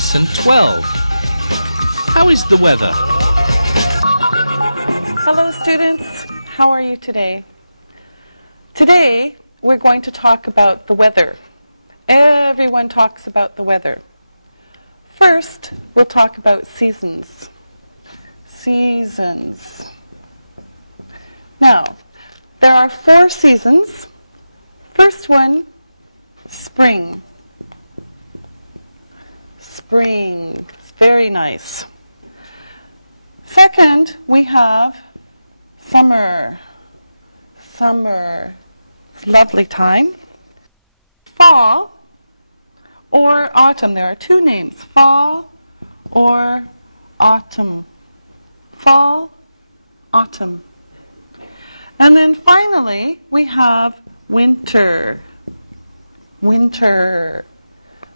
Lesson 12. How is the weather? Hello students, how are you today? Today we're going to talk about the weather. Everyone talks about the weather. First, we'll talk about seasons. Seasons. Now, there are 4 seasons. First one, spring. Spring. It's very nice. Second, we have summer. Summer. It's a lovely time. Fall or autumn. There are 2 names, fall or autumn. Fall, autumn. And then finally, we have winter. Winter.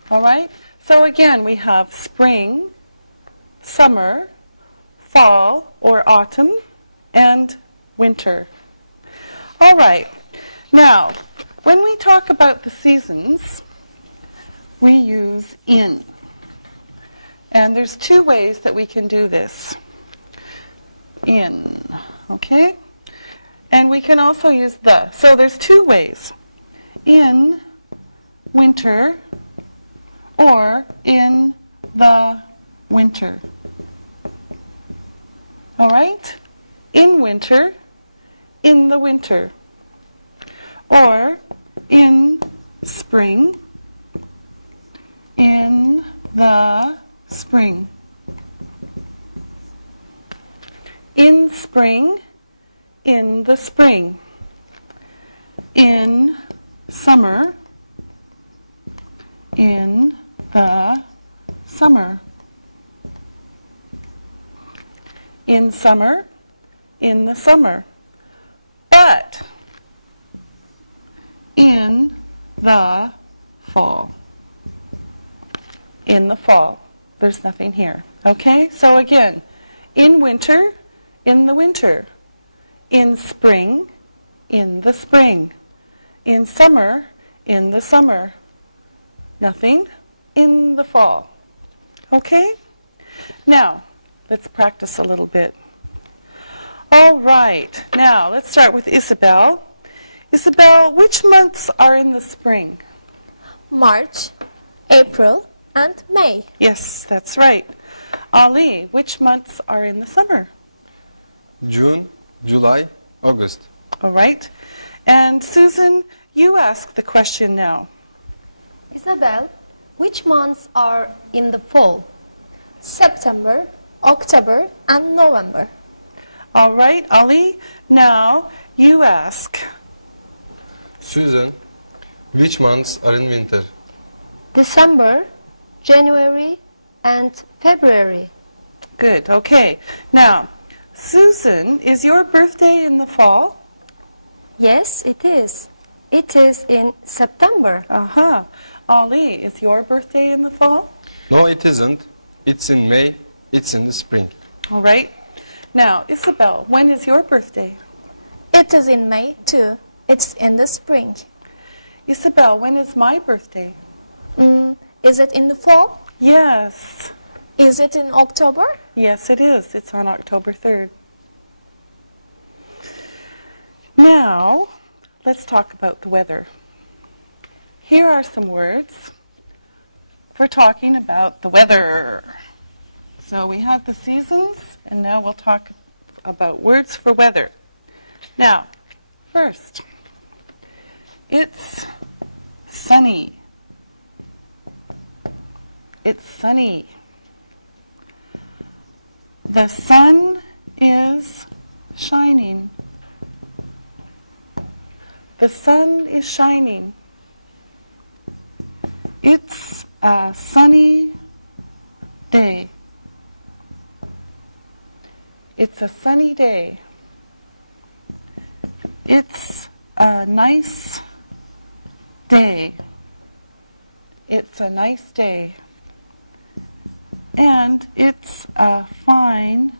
All right? So again, we have spring, summer, fall or autumn, and winter. All right. Now, when we talk about the seasons, we use in. And there's 2 ways that we can do this. In. Okay? And we can also use the. So there's 2 ways. In winter or in the winter. All right? In winter, in the winter. Or in spring, in the spring. In spring, in the spring. In summer, in the summer. In summer, in the summer. But in the fall. In the fall. There's nothing here. Okay? So again, in winter, in the winter. In spring, in the spring. In summer, in the summer. Nothing in the fall. Okay? Now, let's practice a little bit. All right. Now, let's start with Isabel. Isabel, which months are in the spring? March, April, and May. Yes, that's right. Ali, which months are in the summer? June, July, August. All right. And Susan, you ask the question now. Isabel, which months are in the fall? September, October, and November. All right, Ali, now you ask. Susan, which months are in winter? December, January, and February. Good, okay. Now, Susan, is your birthday in the fall? Yes, it is. It is in September. Uh-huh. Ali, is your birthday in the fall? No, it isn't. It's in May. It's in the spring. All right. Now, Isabel, when is your birthday? It is in May too. It's in the spring. Isabel, when is my birthday? Is it in the fall? Yes. Is it in October? Yes, it is. It's on October 3rd. Now, let's talk about the weather. Here are some words for talking about the weather. So we have the seasons, and now we'll talk about words for weather. Now, first, it's sunny. It's sunny. The sun is shining. The sun is shining. It's a sunny day. It's a sunny day. It's a nice day. It's a nice day. And it's a fine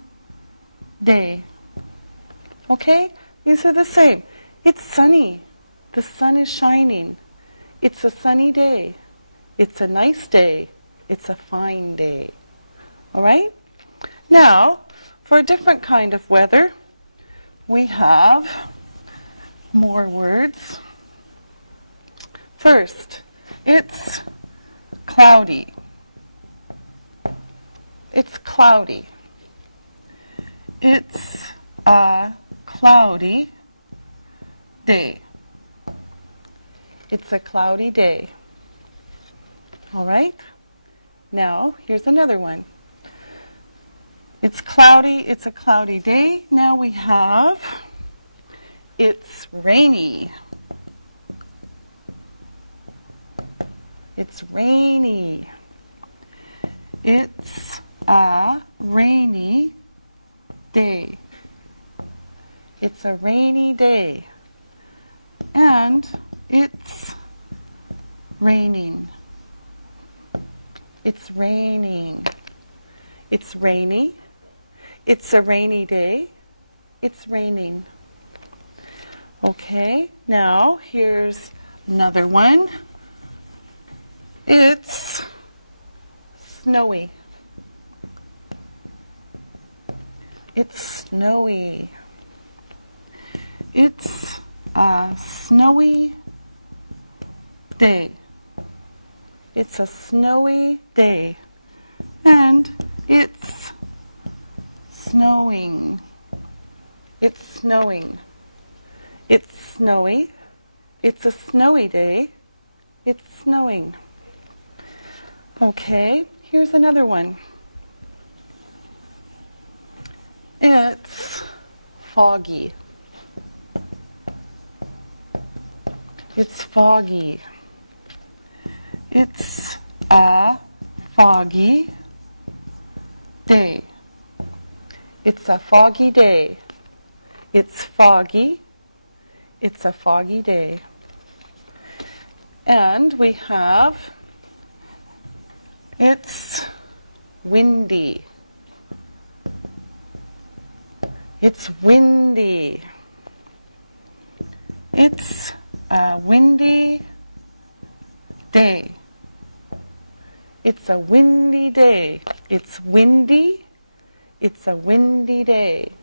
day. Okay? These are the same. It's sunny. The sun is shining. It's a sunny day. It's a nice day. It's a fine day. All right? Now, for a different kind of weather, we have more words. First, it's cloudy. It's cloudy. It's a cloudy day. It's a cloudy day. All right? Now, here's another one. It's cloudy, it's a cloudy day. Now we have, it's rainy. It's rainy. It's a rainy day. It's a rainy day. And it's raining. It's raining. It's rainy. It's a rainy day. It's raining. Okay, now here's another one. It's snowy. It's snowy. It's a snowy day. It's a snowy day. And it's snowing. It's snowing. It's snowy. It's a snowy day. It's snowing. Okay, here's another one. It's foggy. It's foggy. It's a foggy day. It's a foggy day. It's foggy. It's a foggy day. And we have, it's windy. It's windy. It's a windy day. It's a windy day. It's windy. It's a windy day.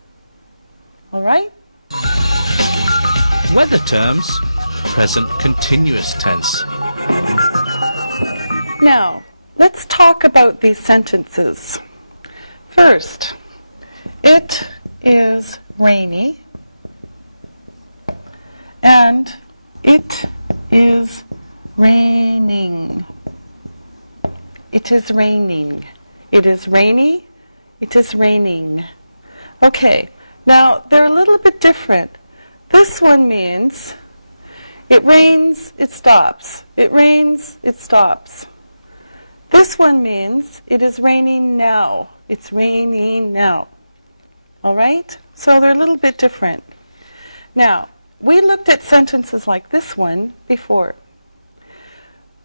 All right? Weather terms, present continuous tense. Now, let's talk about these sentences. First, it is rainy, and it is raining. It is raining. It is rainy. It is raining. Okay, now they're a little bit different. This one means it rains, it stops. It rains, it stops. This one means it is raining now. It's raining now. All right? So they're a little bit different. Now, we looked at sentences like this one before.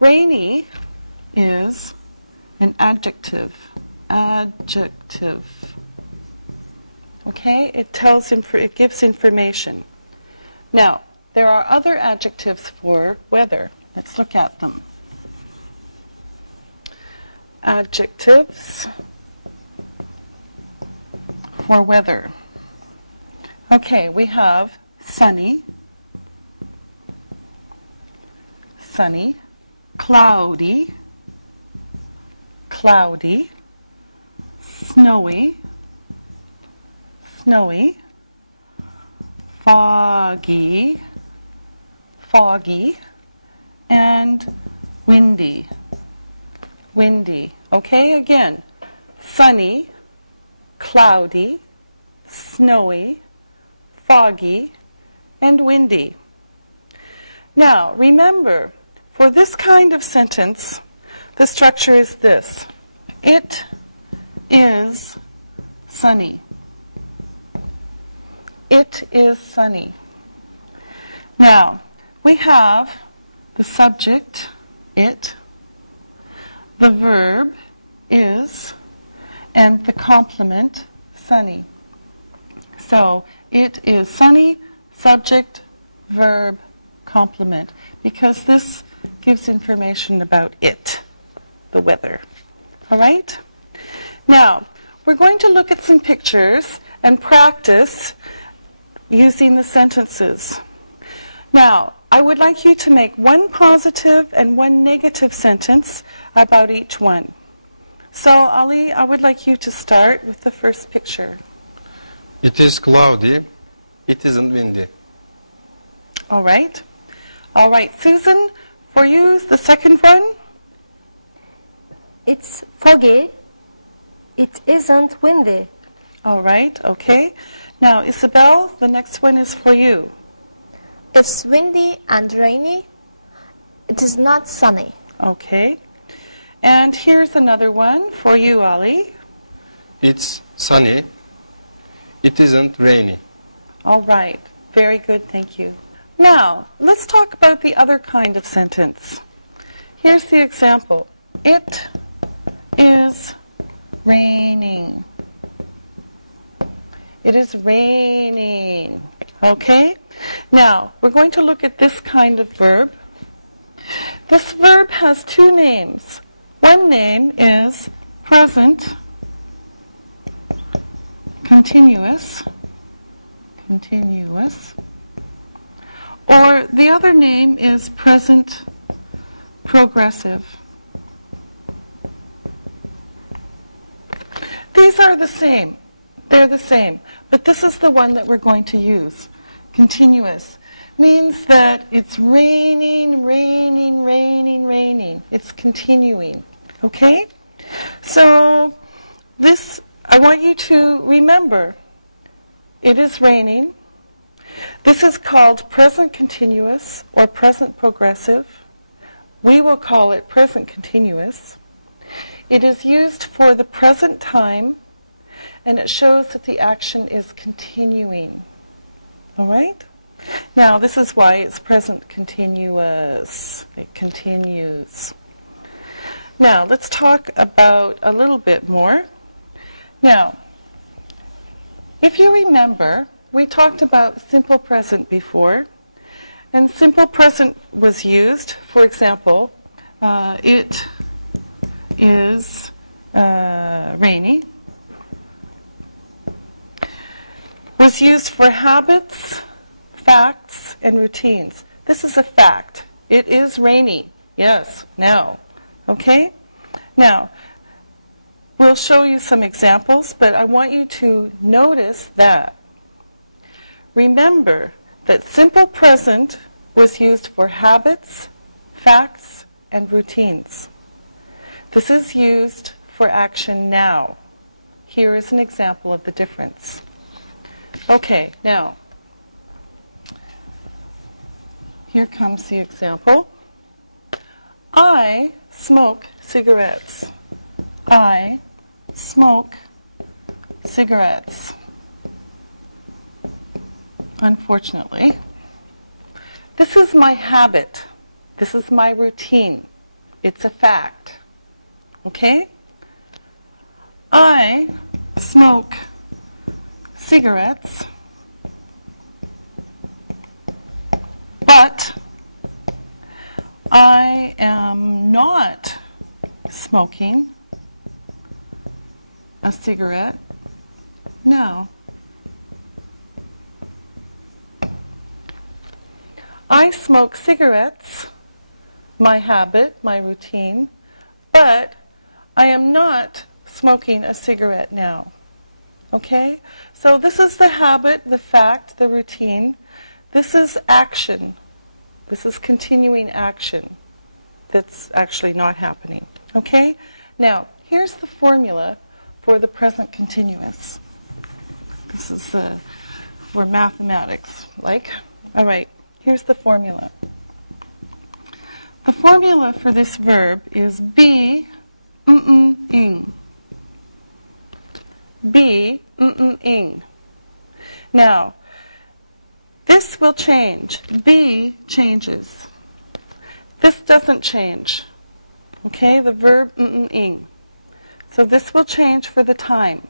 Rainy is an adjective. Adjective. Okay? It gives information. Now, there are other adjectives for weather. Let's look at them. Adjectives for weather. Okay, we have sunny, sunny, cloudy, cloudy, snowy, snowy, foggy, foggy, and windy, windy. Okay, again, sunny, cloudy, snowy, foggy, and windy. Now, remember, for this kind of sentence, the structure is this. It is sunny. It is sunny. Now, we have the subject, it, the verb, is, and the complement, sunny. So, it is sunny, subject, verb, complement, because this gives information about it, the weather. All right? Now, we're going to look at some pictures and practice using the sentences. Now, I would like you to make one positive and one negative sentence about each one. So, Ali, I would like you to start with the first picture. It is cloudy. It isn't windy. All right. All right, Susan, for you, the second one. It's foggy. It isn't windy. All right, okay. Now, Isabel, the next one is for you. It's windy and rainy. It is not sunny. Okay. And here's another one for you, Ali. It's sunny. It isn't rainy. All right. Very good, thank you. Now, let's talk about the other kind of sentence. Here's the example. It is raining. It is raining. Okay? Now, we're going to look at this kind of verb. This verb has two names. One name is present continuous. Continuous. Or the other name is present progressive. These are the same. They're the same. But this is the one that we're going to use. Continuous means that it's raining, raining, raining, raining. It's continuing. Okay? So this, I want you to remember, it is raining. This is called present continuous or present progressive. We will call it present continuous. It is used for the present time, and it shows that the action is continuing. All right? Now, this is why it's present continuous. It continues. Now, let's talk about a little bit more. Now, if you remember, we talked about simple present before, and simple present was used, for example, it is rainy, was used for habits, facts, and routines. This is a fact. It is rainy. Yes, now. Okay? Now, we'll show you some examples, but I want you to notice that. Remember that simple present was used for habits, facts, and routines. This is used for action now. Here is an example of the difference. Okay, now, here comes the example. I smoke cigarettes. I smoke cigarettes. Unfortunately, this is my habit. This is my routine. It's a fact. Okay? I smoke cigarettes, but I am not smoking a cigarette now. I smoke cigarettes, my habit, my routine, but I am not smoking a cigarette now. Okay? So this is the habit, the fact, the routine. This is action. This is continuing action that's actually not happening. Okay? Now, here's the formula for the present continuous. This is for mathematics, like. All right, here's the formula. The formula for this verb is be ing. Be ing. Now, this will change. Be changes. This doesn't change. Okay, the verb ing. So this will change for the time.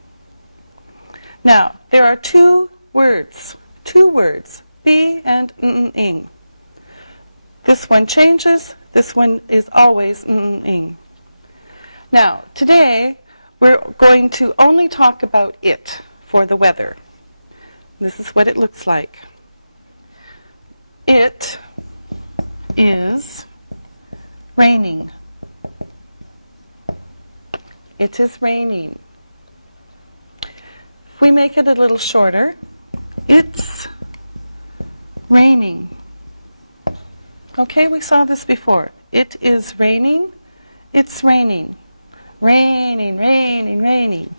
Now, there are two words, be and ing. This one changes, this one is always ing. Now, today we're going to only talk about it for the weather. This is what it looks like. It is raining. It is raining. If we make it a little shorter, it's raining. Okay, we saw this before. It is raining. It's raining. Raining, raining, raining.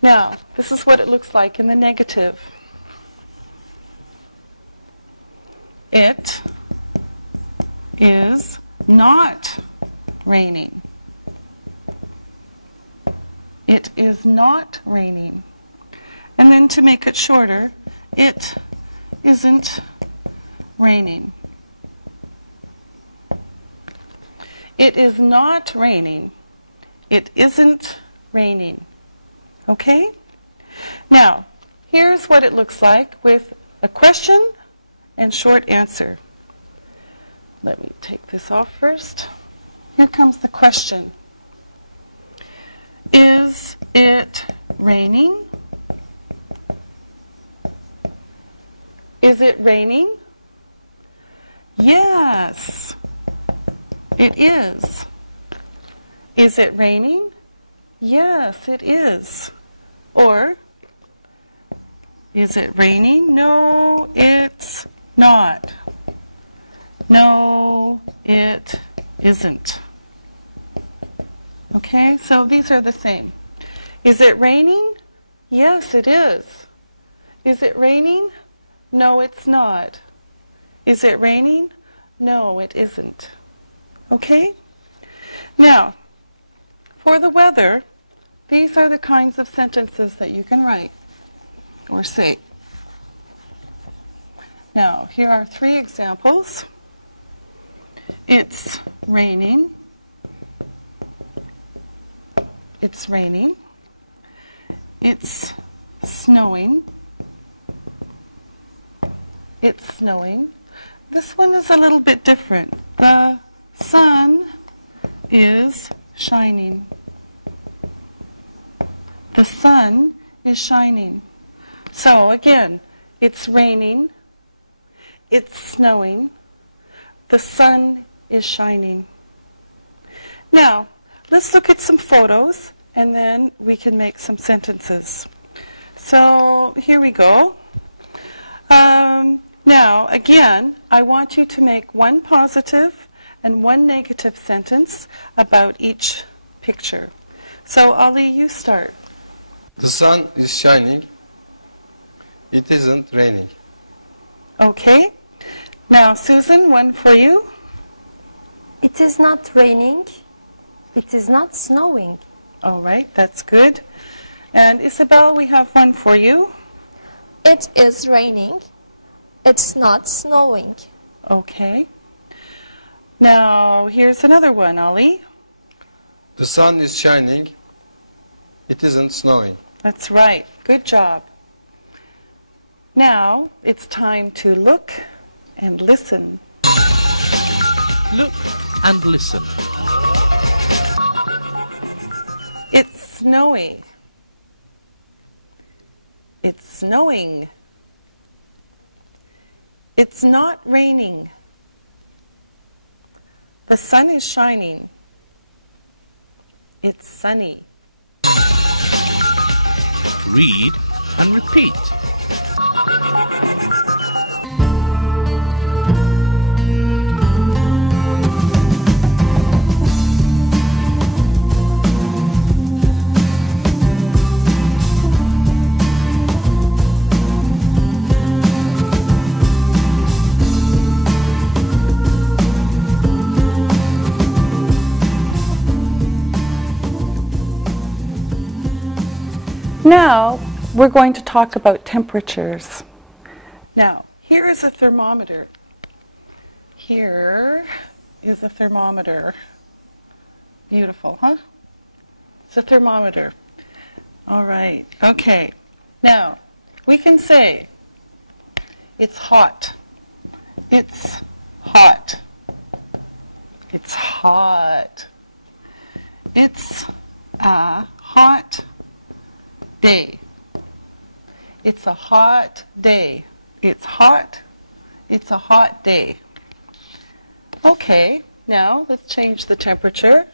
Now, this is what it looks like in the negative. It is not raining. It is not raining. And then to make it shorter, it isn't raining. It is not raining. It isn't raining. Okay? Now, here's what it looks like with a question and short answer. Let me take this off first. Here comes the question. Is it raining? Is it raining? Yes, it is. Is it raining? Yes, it is. Or, is it raining? No, it's not. No, it isn't. Okay, so these are the same. Is it raining? Yes, it is. Is it raining? No, it's not. Is it raining? No, it isn't. Okay? Now, for the weather, these are the kinds of sentences that you can write or say. Now, here are 3 examples. It's raining. It's raining. It's snowing. It's snowing. This one is a little bit different. The sun is shining. The sun is shining. So again, it's raining. It's snowing. The sun is shining. Now, let's look at some photos and then we can make some sentences. So here we go. Now, again, I want you to make 1 positive and 1 negative sentence about each picture. So, Ali, you start. The sun is shining. It isn't raining. Okay. Now, Susan, 1 for you. It is not raining. It is not snowing. All right, that's good. And Isabel, we have 1 for you. It is raining. It's not snowing. Okay. Now, here's another one, Ali. The sun is shining. It isn't snowing. That's right. Good job. Now, it's time to look and listen. Look and listen. It's snowy. It's snowing. It's not raining. The sun is shining. It's sunny. Read and repeat. Now, we're going to talk about temperatures. Now, here is a thermometer. Here is a thermometer. Beautiful, huh? It's a thermometer. All right, okay. Now, we can say, it's hot. It's hot. It's hot. It's a hot day. It's a hot day. It's hot. It's a hot day. Okay, now let's change the temperature.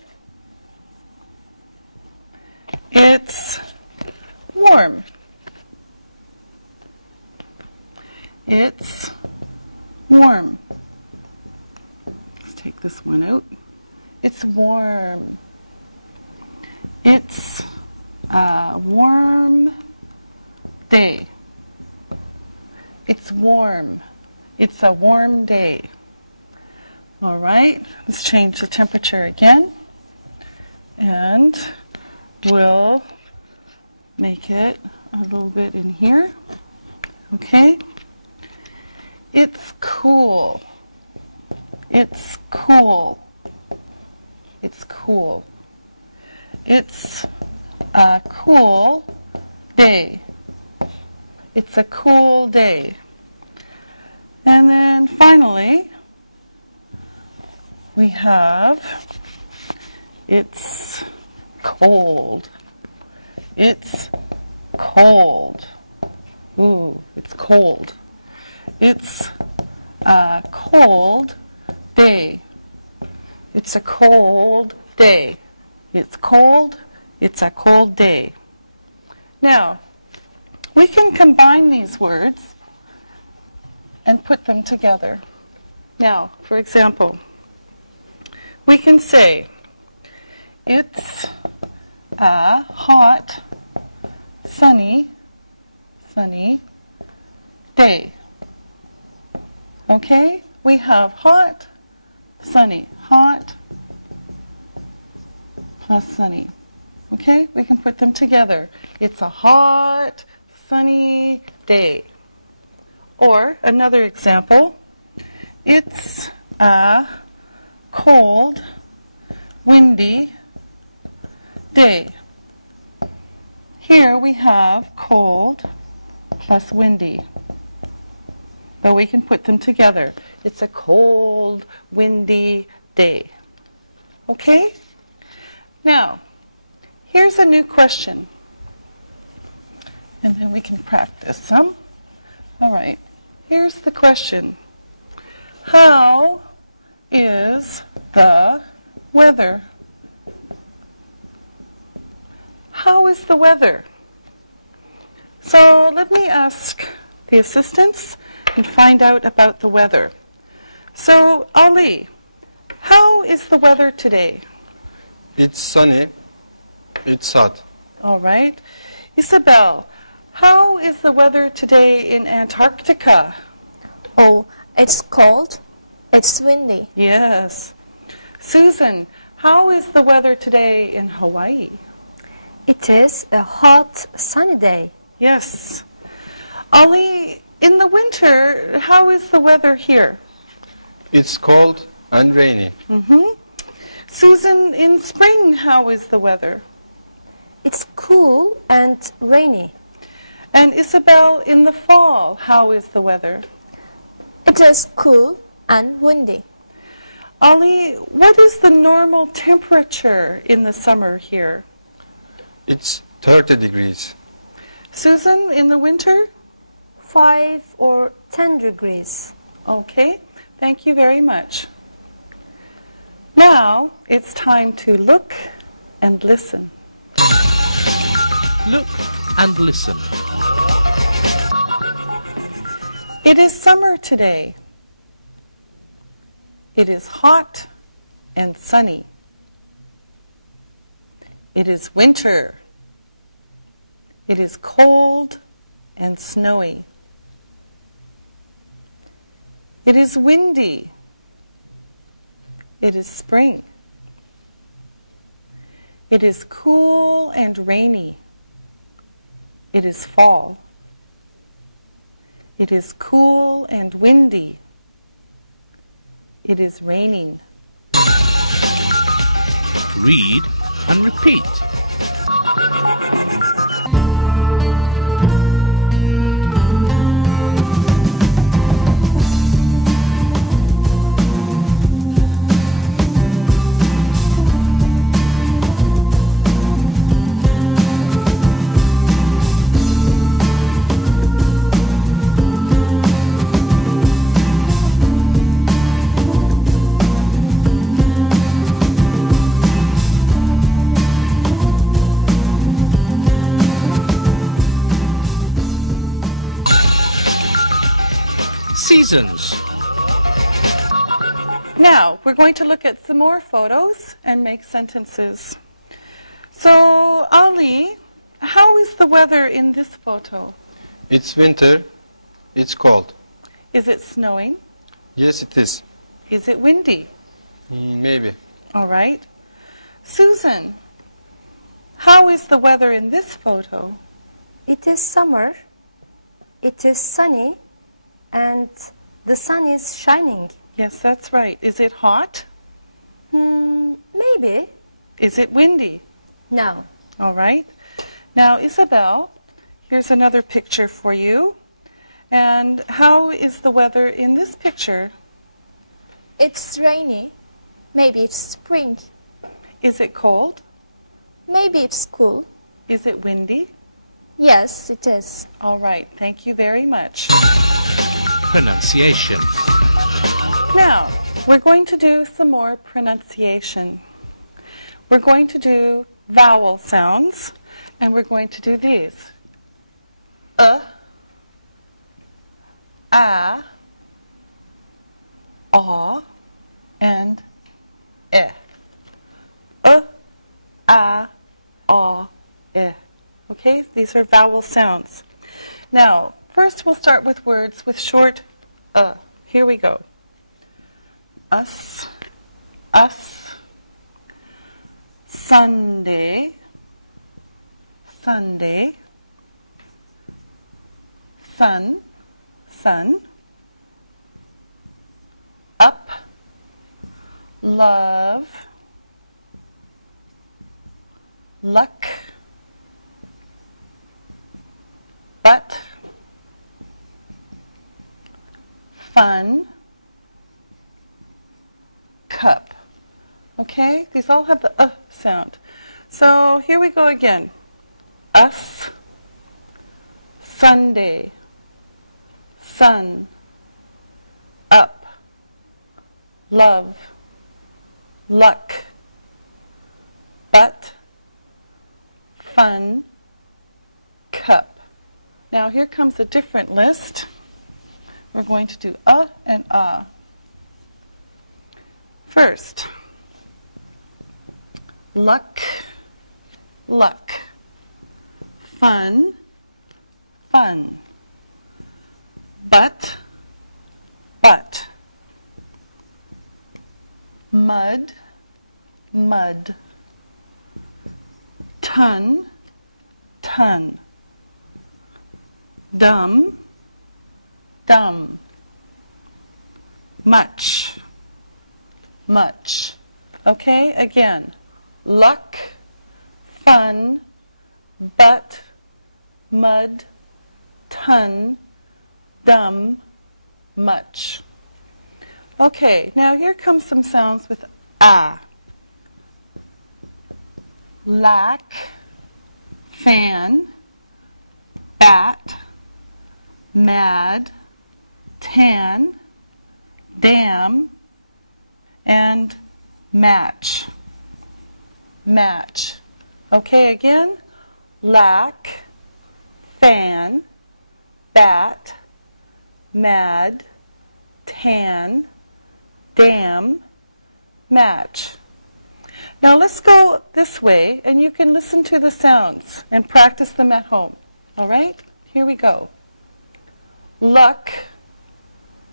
It's warm. It's warm. Let's take this one out. It's warm. It's a warm day. It's warm. It's a warm day. All right, let's change the temperature again. And we'll make it a little bit in here. Okay. It's cool. It's cool. It's cool. It's a cool day. It's a cool day. And then finally, we have it's cold. It's cold. Ooh, it's cold. It's a cold day. It's a cold day. It's cold. It's a cold day. Now, we can combine these words and put them together. Now, for example, we can say, it's a hot, sunny day. Okay? We have hot, sunny. Hot plus sunny. Okay? We can put them together. It's a hot, sunny day. Or another example, it's a cold, windy day. Here we have cold plus windy. But we can put them together. It's a cold, windy day. Okay? Now, here's a new question. And then we can practice some. All right. Here's the question. How is the weather? How is the weather? So let me ask the assistants and find out about the weather. So, Ali, how is the weather today? It's sunny. It's hot. All right. Isabel, how is the weather today in Antarctica? Oh, it's cold. It's windy. Yes. Susan, how is the weather today in Hawaii? It is a hot, sunny day. Yes. Ali, in the winter, how is the weather here? It's cold and rainy. Susan, in spring, how is the weather? It's cool and rainy. And Isabel, in the fall, how is the weather? It is cool and windy. Ali, what is the normal temperature in the summer here? It's 30 degrees. Susan, in the winter? 5 or 10 degrees. Okay, thank you very much. Now it's time to look and listen. Look and listen. It is summer today. It is hot and sunny. It is winter. It is cold and snowy. It is windy. It is spring. It is cool and rainy. It is fall. It is cool and windy. It is raining. Read and repeat. Seasons. Now, we're going to look at some more photos and make sentences. So, Ali, how is the weather in this photo? It's winter. It's cold. Is it snowing? Yes, it is. Is it windy? Maybe. All right. Susan, how is the weather in this photo? It is summer. It is sunny. And the sun is shining. Yes, that's right. Is it hot? Maybe. Is it windy? No. All right. Now, Isabel, here's another picture for you. And how is the weather in this picture? It's rainy. Maybe it's spring. Is it cold? Maybe it's cool. Is it windy? Yes, it is. All right. Thank you very much. Pronunciation. Now, we're going to do some more pronunciation. We're going to do vowel sounds, and we're going to do these. A, aw, and eh. Aw, eh. Okay, these are vowel sounds. Now, first we'll start with words with short Here we go. Us, Sunday, Sunday, sun, sun, up, love, luck, but, fun, cup. Okay, these all have the sound. So here we go again. Us, Sunday, sun, up, love, luck, but, fun, cup. Now here comes a different list. We're going to do and ah. First, luck, luck, fun, fun, but, mud, mud, ton, ton, dumb, dumb, much, much. Okay, again, luck, fun, but, mud, ton, dumb, much. Okay, now here comes some sounds with ah. Lack, fan, bat, mad, tan, damn, and match. Match. Okay, again, lack, fan, bat, mad, tan, damn, match. Now let's go this way, and you can listen to the sounds and practice them at home. All right? Here we go. Luck,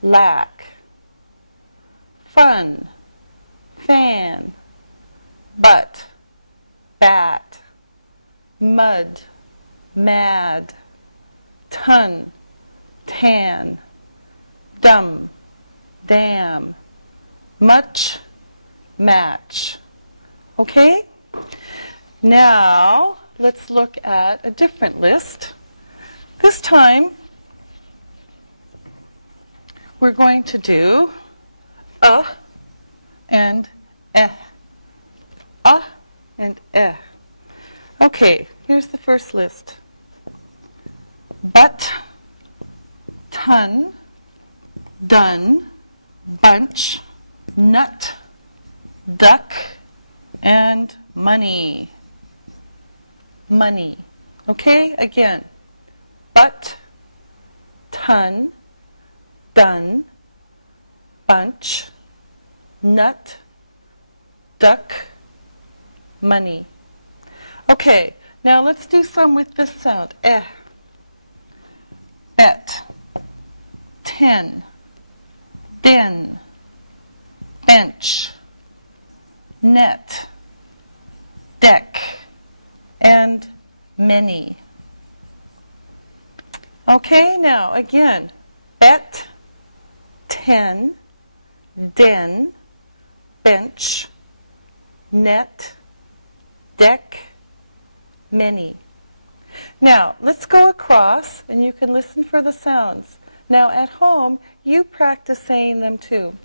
lack, fun, fan, but, bat, mud, mad, ton, tan, dumb, damn, much, match. Okay? Now, let's look at a different list. This time, we're going to do and eh. And eh. Okay, here's the first list. But, ton, done, bunch, nut, duck, and money. Money. Okay, again. But, ton, done, bunch, nut, duck, money. Okay, now let's do some with this sound. Eh. Bet, tin, din, bench, net, deck, and many. Okay, now again, bet, tin, din, bench, net, deck, many. Now, let's go across, and you can listen for the sounds. Now, at home, you practice saying them too.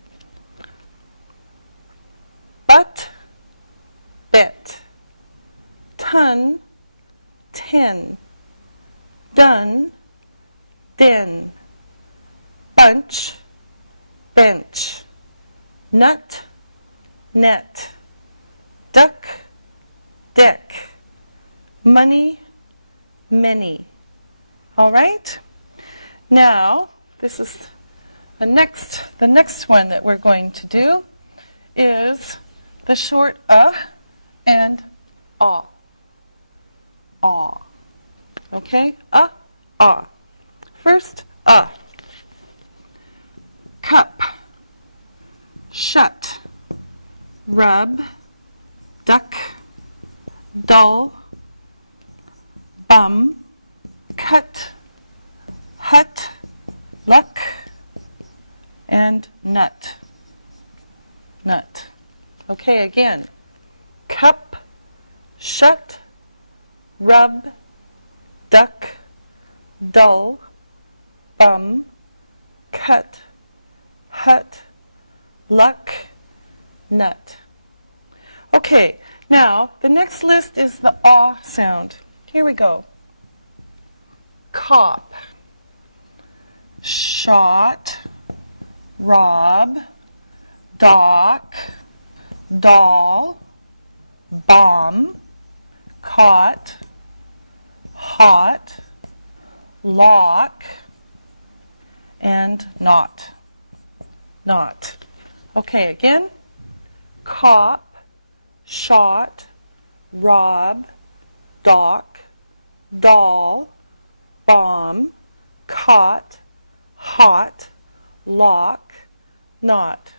But, bet, ton, tin, done, din, bunch, bench, nut, net, duck, deck, money, many. All right? Now, this is the next one that we're going to do is the short and ah. Ah. Okay? Ah. First, cup, shut, rub, duck, dull, bum, cut, hut, luck, and nut. Nut. Okay, again. Cup, shut, rub, duck, dull, bum, cut, hut, luck, nut. Okay, now the next list is the ah sound. Here we go. Cop, shot, rob, dock, doll, bomb, caught, hot, lock, and not. Not. Okay, again. Cop, shot, rob, dock, doll, bomb, caught, hot, lock, not.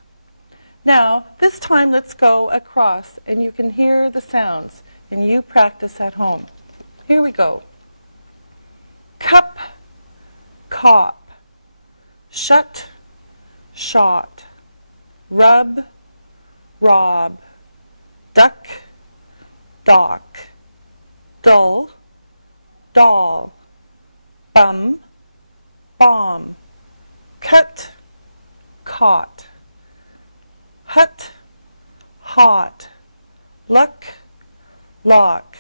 Now, this time let's go across and you can hear the sounds and you practice at home. Here we go. Cup, cop, shut, shot, rub, rob, duck, dock, dull, doll, bum, bomb, cut, caught, hut, hot, luck, lock,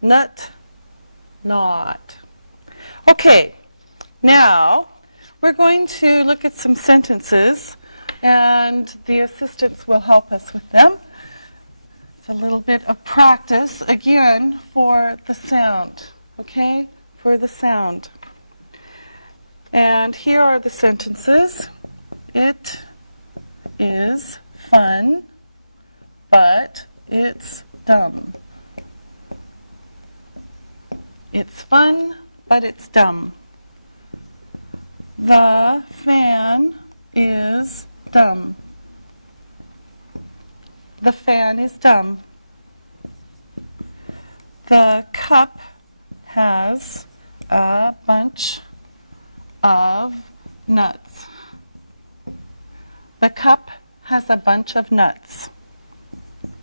nut, not. Okay, now we're going to look at some sentences and the assistants will help us with them. It's a little bit of practice again for the sound, okay? For the sound. And here are the sentences. It is fun, but it's dumb. It's fun, but it's dumb. The fan is dumb. The fan is dumb. The cup has a bunch of nuts. The cup has a bunch of nuts.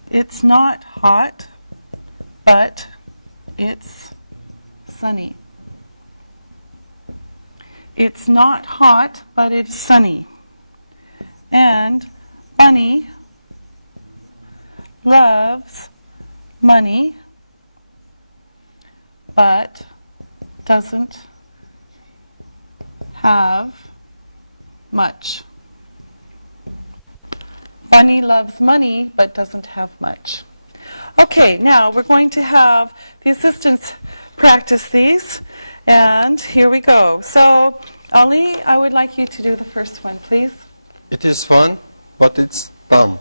It's not hot, but it's sunny. It's not hot, but it's sunny. And Bunny loves money, but doesn't have much. Bunny loves money, but doesn't have much. Okay, now we're going to have the assistants practice these, and here we go. So Ali, I would like you to do the first one, please. It is fun, but it's dumb.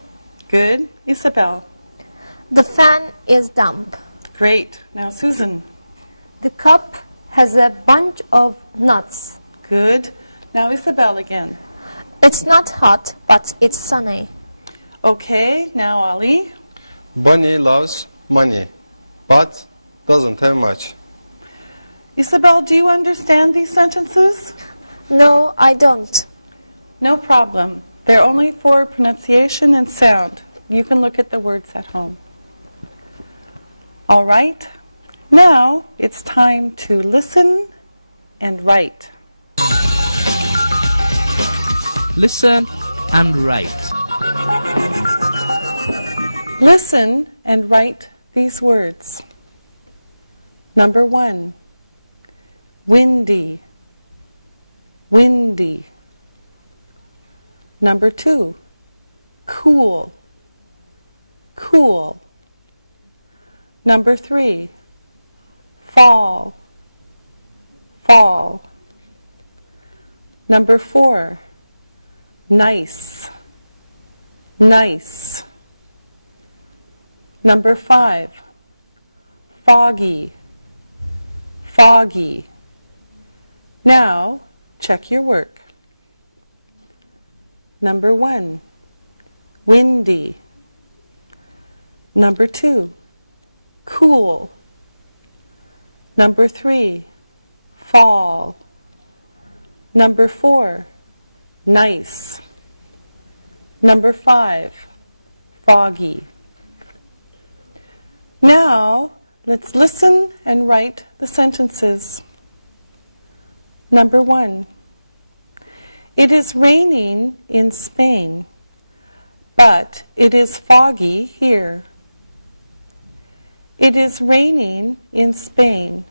Good. Isabel. The fan is dumb. Great. Now Susan. The cup has a bunch of nuts. Good. Now Isabel again. It's not hot, but it's sunny. Okay. Now Ali. Bunny loves money, but doesn't have much. Isabel, do you understand these sentences? No, I don't. No problem. They're only for pronunciation and sound. You can look at the words at home. All right. Now it's time to listen and write. Listen and write. Listen and write these words. Number 1, windy, windy. Number 2, cool, cool. Number 3, fall, fall. Number 4, nice, nice. Number 5, foggy, foggy. Now, check your work. Number 1, windy. Number 2, cool. Number 3, fall. Number 4, nice. Number 5, foggy. Now, let's listen and write the sentences. Number 1. It is raining in Spain, but it is foggy here. It is raining in Spain,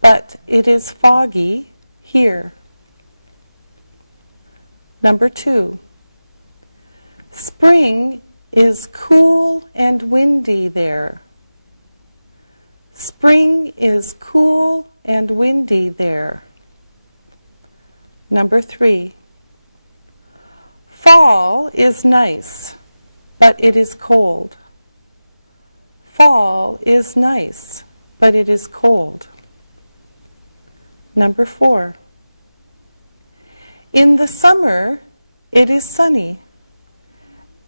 but it is foggy here. Number 2. Spring is cool and windy there. Spring is cool and windy there. Number 3. Fall is nice, but it is cold. Fall is nice, but it is cold. Number 4. In the summer, it is sunny,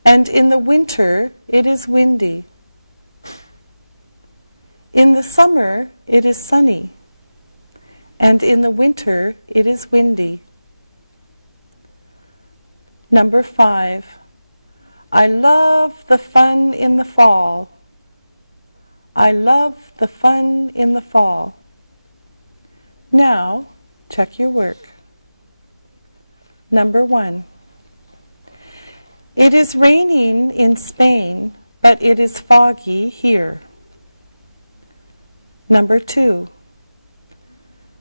and in the winter, it is windy. In the summer, it is sunny, and in the winter, it is windy. Number 5. I love the fun in the fall. I love the fun in the fall. Now, check your work. Number 1. It is raining in Spain, but it is foggy here. Number 2.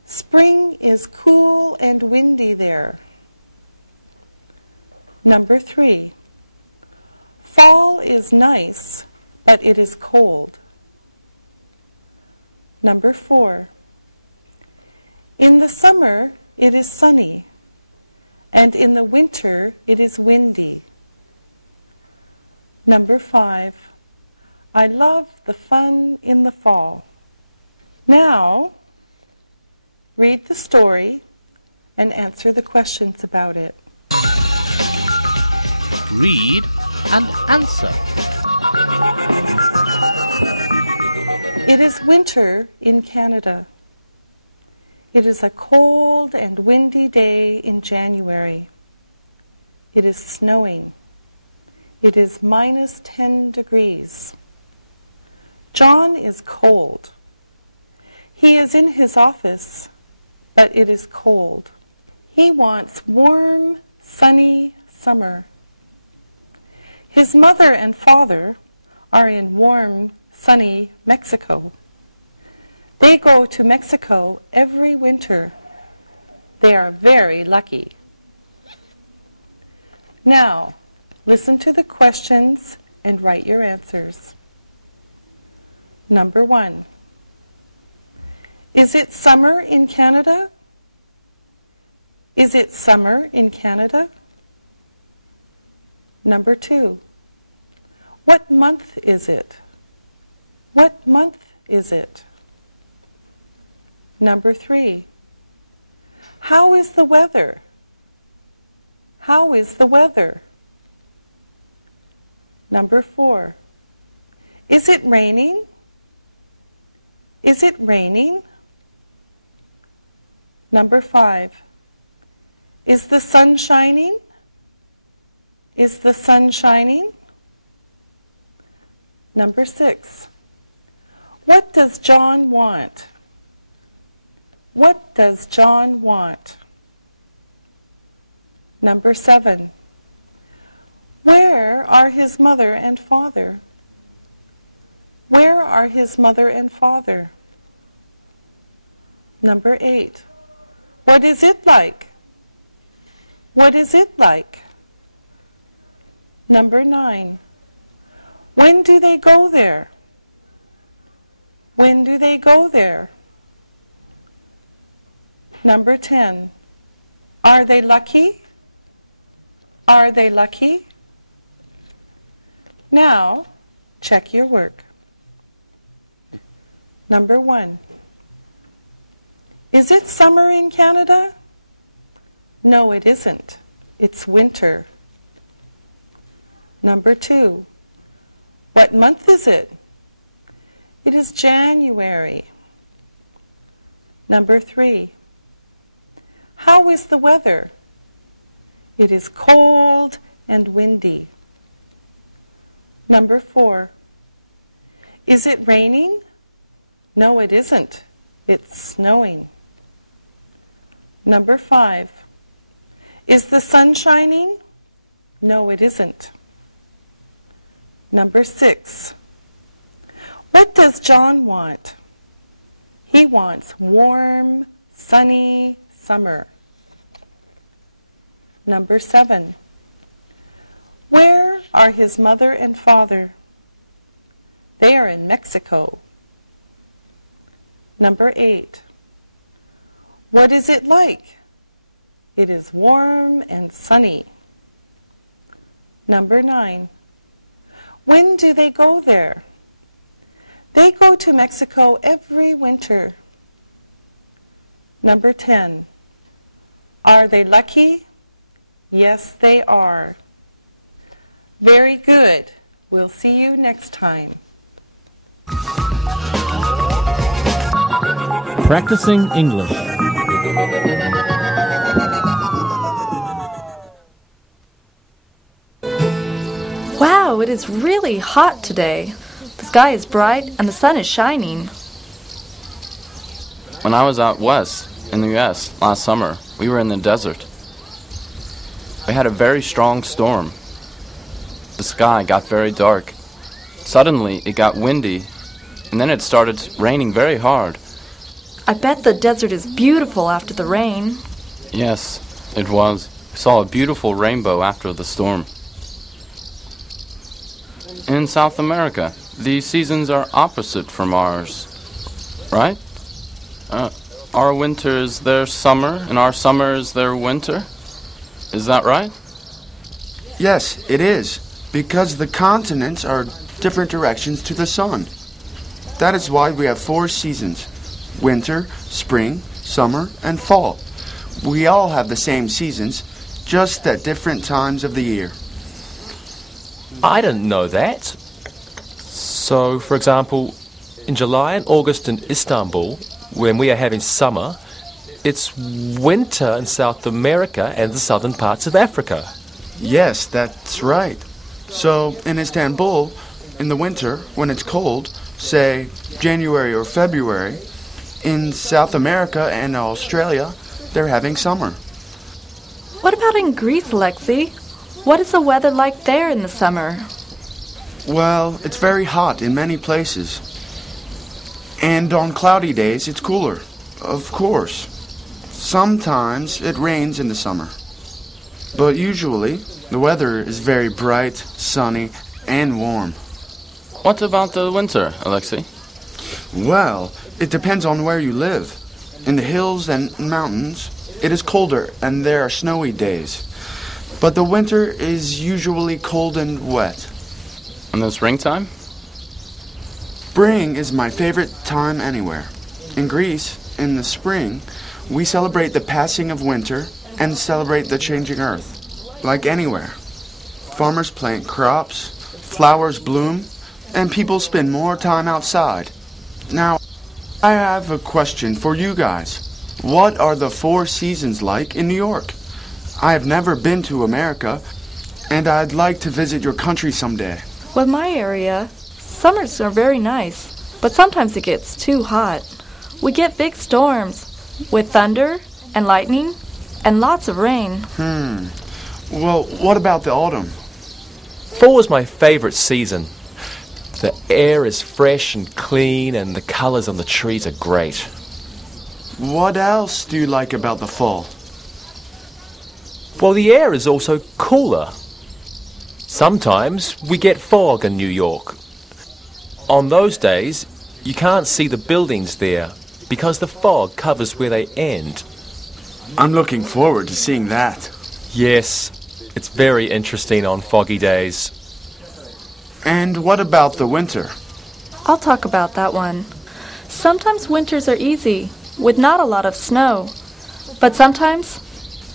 Spring is cool and windy there. Number 3. Fall is nice, but it is cold. Number 4. In the summer, it is sunny, and in the winter, it is windy. Number 5. I love the fun in the fall. Now, read the story and answer the questions about it. Read and answer. It is winter in Canada. It is a cold and windy day in January. It is snowing. It is minus 10 degrees. John is cold. He is in his office, but it is cold. He wants warm, sunny summer. His mother and father are in warm, sunny Mexico. They go to Mexico every winter. They are very lucky. Now, listen to the questions and write your answers. Number 1. Is it summer in Canada? Is it summer in Canada? Number 2. What month is it? What month is it? Number 3. How is the weather? How is the weather? Number 4. Is it raining? Is it raining? Number 5. Is the sun shining? Is the sun shining? Number 6. What does John want? What does John want? Number 7. Where are his mother and father? Where are his mother and father? Number 8. What is it like? What is it like? Number 9. When do they go there? When do they go there? Number 10. Are they lucky? Are they lucky? Now, check your work. Number 1. Is it summer in Canada? No, it isn't. It's winter. Number 2. What month is it? It is January. Number 3. How is the weather? It is cold and windy. Number 4. Is it raining? No, it isn't. It's snowing. Number 5. Is the sun shining? No, it isn't. Number 6. What does John want? He wants warm, sunny summer. Number 7. Where are his mother and father? They are in Mexico. Number 8. What is it like? It is warm and sunny. Number 9. When do they go there? They go to Mexico every winter. Number 10. Are they lucky? Yes, they are. Very good. We'll see you next time. Practicing English. Wow, it is really hot today. The sky is bright and the sun is shining. When I was out west in the U.S. last summer, we were in the desert. We had a very strong storm. The sky got very dark. Suddenly, it got windy, and then it started raining very hard. I bet the desert is beautiful after the rain. Yes, it was. We saw a beautiful rainbow after the storm. In South America, the seasons are opposite from ours, right? Our winter is their summer, and our summer is their winter. Is that right? Yes, it is, because the continents are different directions to the sun. That is why we have 4 seasons: winter, spring, summer, and fall. We all have the same seasons, just at different times of the year. I didn't know that. So, for example, in July and August in Istanbul, when we are having summer, it's winter in South America and the southern parts of Africa. Yes, that's right. So, in Istanbul, in the winter, when it's cold, say January or February, in South America and Australia, they're having summer. What about in Greece, Alexei? What is the weather like there in the summer? Well, it's very hot in many places. And on cloudy days, it's cooler. Of course. Sometimes it rains in the summer. But usually, the weather is very bright, sunny, and warm. What about the winter, Alexei? Well, it depends on where you live. In the hills and mountains, it is colder and there are snowy days. But the winter is usually cold and wet. And the springtime? Spring is my favorite time anywhere. In Greece, in the spring, we celebrate the passing of winter and celebrate the changing earth. Like anywhere. Farmers plant crops, flowers bloom, and people spend more time outside. Now, I have a question for you guys. What are the 4 seasons like in New York? I have never been to America, and I'd like to visit your country someday. Well, my area, summers are very nice, but sometimes it gets too hot. We get big storms with thunder and lightning and lots of rain. Well, what about the autumn? Fall is my favorite season. The air is fresh and clean and the colors on the trees are great. What else do you like about the fall? Well, the air is also cooler. Sometimes we get fog in New York. On those days, you can't see the buildings there because the fog covers where they end. I'm looking forward to seeing that. Yes, it's very interesting on foggy days. And what about the winter? I'll talk about that one. Sometimes winters are easy, with not a lot of snow. But sometimes,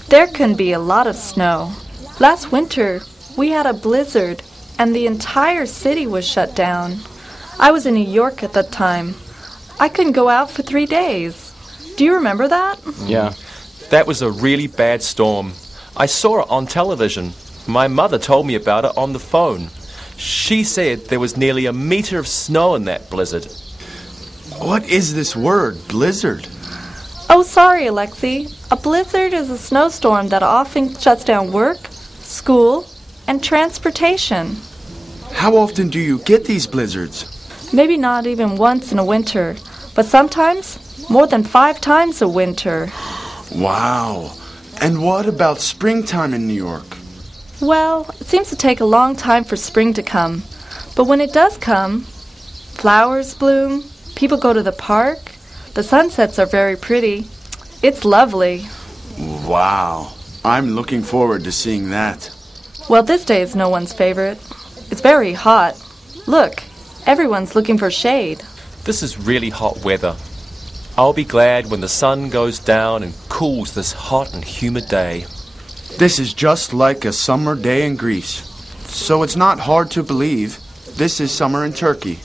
there can be a lot of snow. Last winter, we had a blizzard, and the entire city was shut down. I was in New York at that time. I couldn't go out for 3 days. Do you remember that? Yeah. That was a really bad storm. I saw it on television. My mother told me about it on the phone. She said there was nearly a meter of snow in that blizzard. What is this word, blizzard? Oh, sorry, Alexi. A blizzard is a snowstorm that often shuts down work, school, and transportation. How often do you get these blizzards? Maybe not even once in a winter, but sometimes more than 5 times a winter. Wow. And what about springtime in New York? Well, it seems to take a long time for spring to come. But when it does come, flowers bloom, people go to the park, the sunsets are very pretty. It's lovely. Wow. I'm looking forward to seeing that. Well, this day is no one's favorite. It's very hot. Look, everyone's looking for shade. This is really hot weather. I'll be glad when the sun goes down and cools this hot and humid day. This is just like a summer day in Greece. So it's not hard to believe this is summer in Turkey.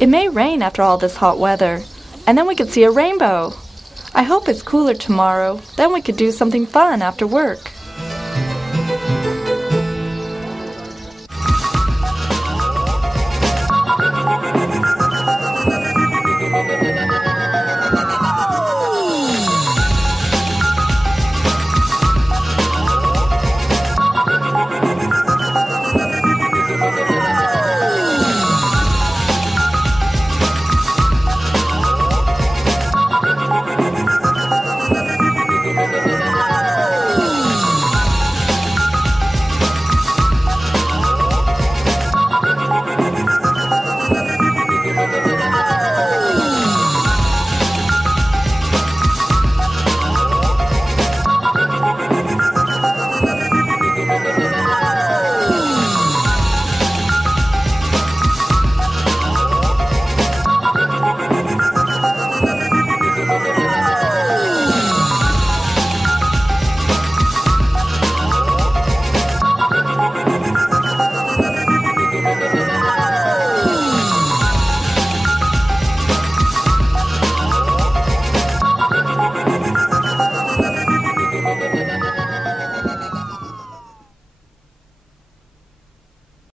It may rain after all this hot weather, and then we could see a rainbow. I hope it's cooler tomorrow. Then we could do something fun after work.